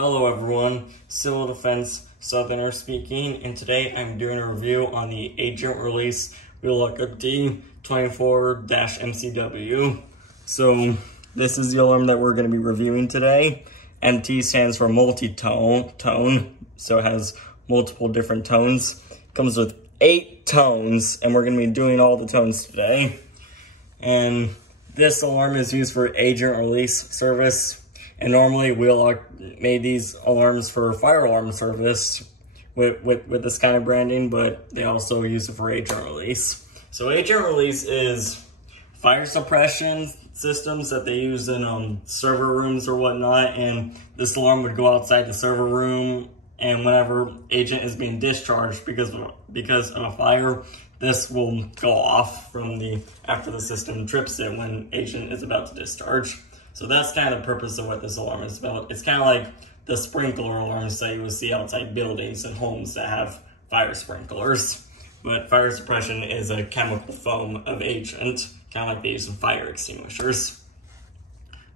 Hello everyone, Civil Defense Southerner speaking, and today I'm doing a review on the agent release Wheelock MT-24MCW. So this is the alarm that we're going to be reviewing today. MT stands for multi-tone, so it has multiple different tones. It comes with 8 tones, and we're going to be doing all the tones today. And this alarm is used for agent release service. And normally Wheelock made these alarms for fire alarm service with this kind of branding, but they also use it for agent release. So agent release is fire suppression systems that they use in server rooms or whatnot, and this alarm would go outside the server room, and whenever agent is being discharged because of a fire, this will go off after the system trips it when agent is about to discharge. So that's kind of the purpose of what this alarm is about. It's kind of like the sprinkler alarms that you will see outside buildings and homes that have fire sprinklers. But fire suppression is a chemical foam of agent, kind of like they use in fire extinguishers.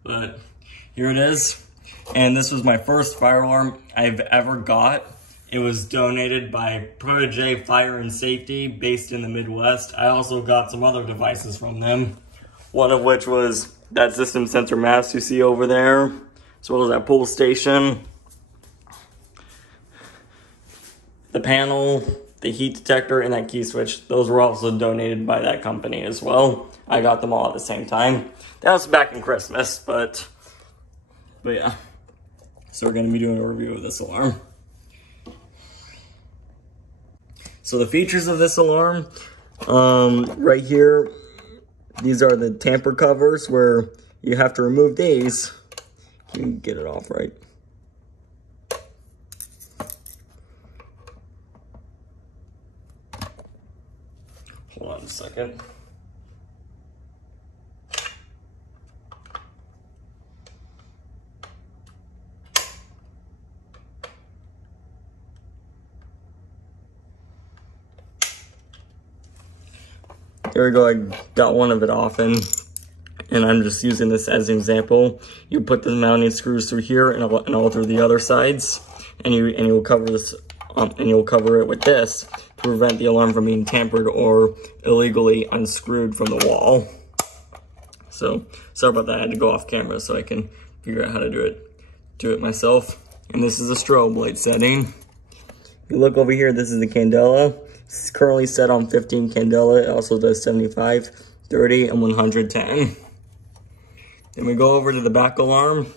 But here it is. And this was my first fire alarm I've ever got. It was donated by Protege Fire and Safety based in the Midwest. I also got some other devices from them. One of which was that system sensor mask you see over there, as well as that pull station, the panel, the heat detector, and that key switch. Those were also donated by that company as well. I got them all at the same time. That was back in Christmas, but yeah. So we're gonna be doing a review of this alarm. So the features of this alarm, right here, these are the tamper covers where you have to remove these. You can get it off right. Hold on a second. There we go, I got one of it off, and I'm just using this as an example. You put the mounting screws through here and all through the other sides, and you'll cover this, and you'll cover it with this to prevent the alarm from being tampered or illegally unscrewed from the wall. So sorry about that. I had to go off camera so I can figure out how to do it myself. And this is a strobe light setting. You look over here. This is the candela. It's currently set on 15 candela. It also does 75, 30, and 110. Then we go over to the back alarm.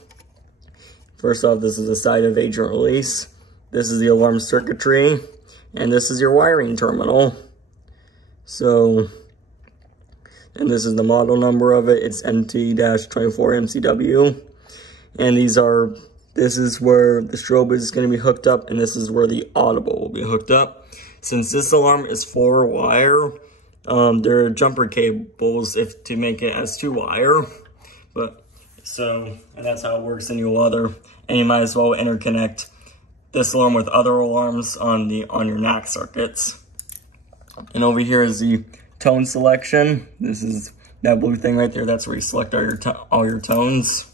First off, this is the side of agent release. This is the alarm circuitry, and this is your wiring terminal. So, and this is the model number of it. It's MT-24MCW. And this is where the strobe is going to be hooked up, and this is where the audible will be hooked up. Since this alarm is 4-wire, there are jumper cables to make it as 2-wire. And that's how it works, and you might as well interconnect this alarm with other alarms on your NAC circuits. And over here is the tone selection. This is that blue thing right there. That's where you select all your tones.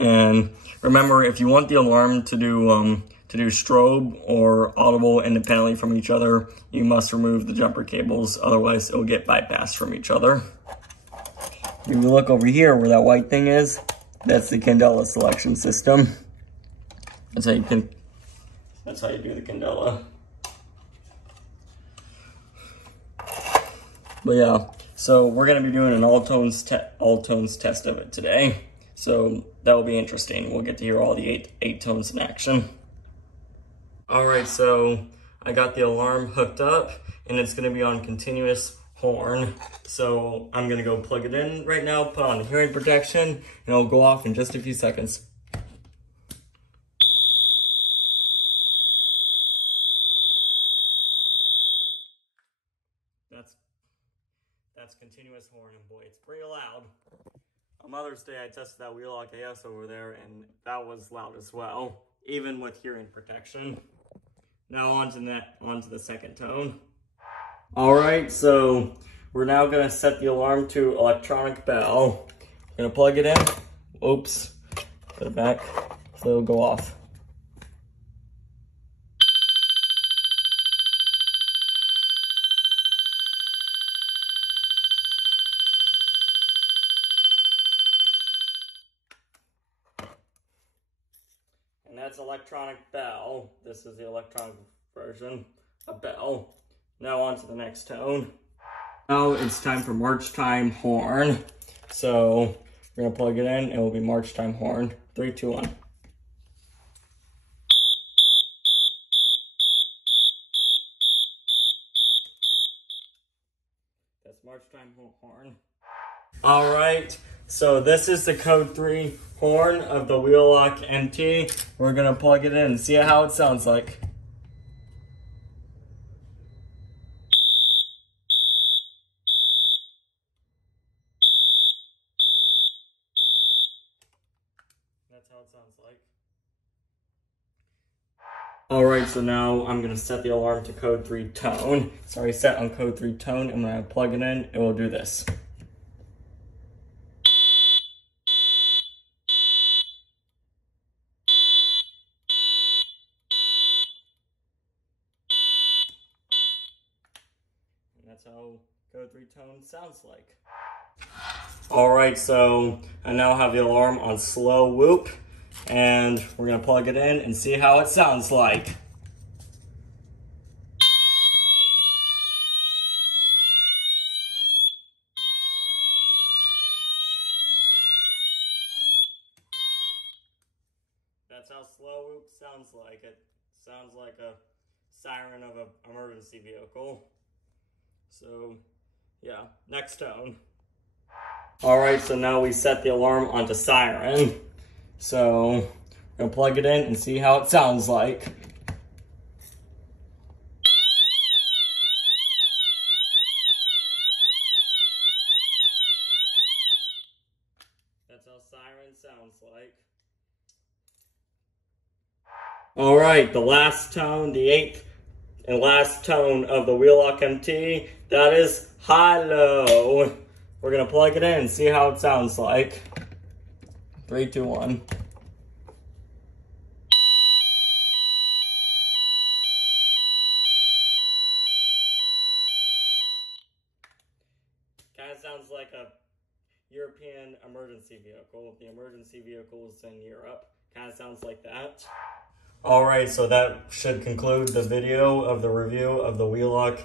And remember, if you want the alarm to do strobe or audible independently from each other, you must remove the jumper cables, otherwise it'll get bypassed from each other. If you look over here where that white thing is, that's the candela selection system. That's how you do the candela. But yeah, so we're gonna be doing an all tones test of it today. So that will be interesting. We'll get to hear all the eight tones in action. All right, so I got the alarm hooked up, and it's gonna be on continuous horn. So I'm gonna go plug it in right now, put on hearing protection, and it'll go off in just a few seconds. That's continuous horn, and boy, it's pretty loud. On Mother's Day, I tested that Wheelock AS over there, and that was loud as well, even with hearing protection. Now on to the second tone. All right, so we're now gonna set the alarm to electronic bell. I'm gonna plug it in. Oops, put it back. So it'll go off. And that's electronic bell. This is the electronic version of bell. Now on to the next tone. Now it's time for March time horn. So we're gonna plug it in. It will be March time horn. 3, 2, 1. That's March time horn. All right. So this is the code 3 horn of the Wheelock MT. We're gonna plug it in and see how it sounds like. That's how it sounds like. All right, so now I'm gonna set the alarm to code 3 tone. It's already set on code 3 tone. I'm gonna plug it in. It will do this. That's how code 3 tone sounds like. Alright, so I now have the alarm on slow whoop, and we're going to plug it in and see how it sounds like. That's how slow whoop sounds like. It sounds like a siren of an emergency vehicle. So, yeah, next tone. Alright, so now we set the alarm onto Siren. So, we're going to plug it in and see how it sounds like. That's how Siren sounds like. Alright, the last tone, the 8th and last tone of the Wheelock MT, that is high-low. We're gonna plug it in and see how it sounds like. 3, 2, 1. Kind of sounds like a European emergency vehicle. The emergency vehicles in Europe. Kind of sounds like that. Alright, so that should conclude the video of the review of the Wheelock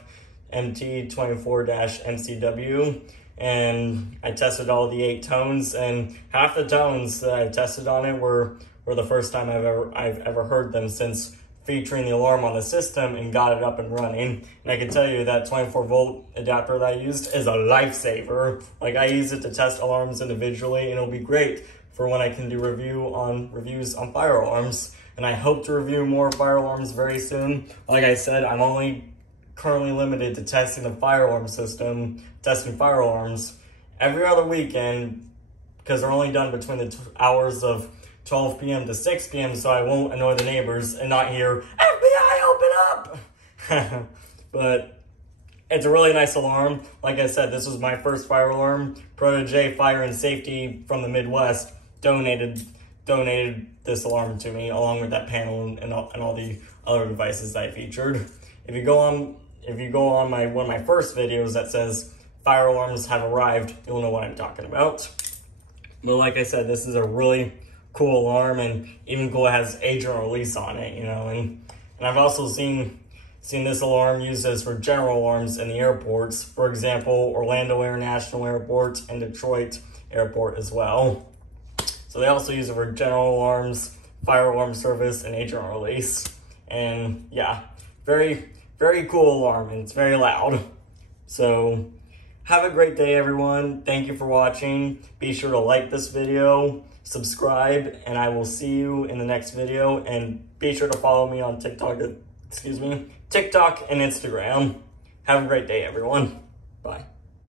MT-24MCW. And I tested all the 8 tones, and half the tones that I tested on it were the first time I've ever heard them since featuring the alarm on the system and got it up and running. And I can tell you that 24-volt adapter that I used is a lifesaver. Like, I use it to test alarms individually, and it'll be great for when I can do reviews on fire alarms. And I hope to review more fire alarms very soon. Like I said, I'm only currently limited to testing the fire alarm system, testing fire alarms every other weekend, because they're only done between the hours of 12 p.m. to 6 p.m. so I won't annoy the neighbors and not hear, FBI, open up! But it's a really nice alarm. Like I said, this was my first fire alarm. Protege Fire and Safety from the Midwest donated this alarm to me, along with that panel and all the other devices I featured. If you go on one of my first videos that says fire alarms have arrived, you'll know what I'm talking about. But like I said, this is a really cool alarm, and even cool, it has agent release on it, you know. And I've also seen this alarm used as for general alarms in the airports. For example, Orlando International Airport and Detroit Airport as well. So they also use it for general alarms, fire alarm service, and agent release. And yeah, very, very cool alarm, and it's very loud. So have a great day, everyone. Thank you for watching. Be sure to like this video, subscribe, and I will see you in the next video. And be sure to follow me on TikTok and Instagram. Have a great day, everyone. Bye.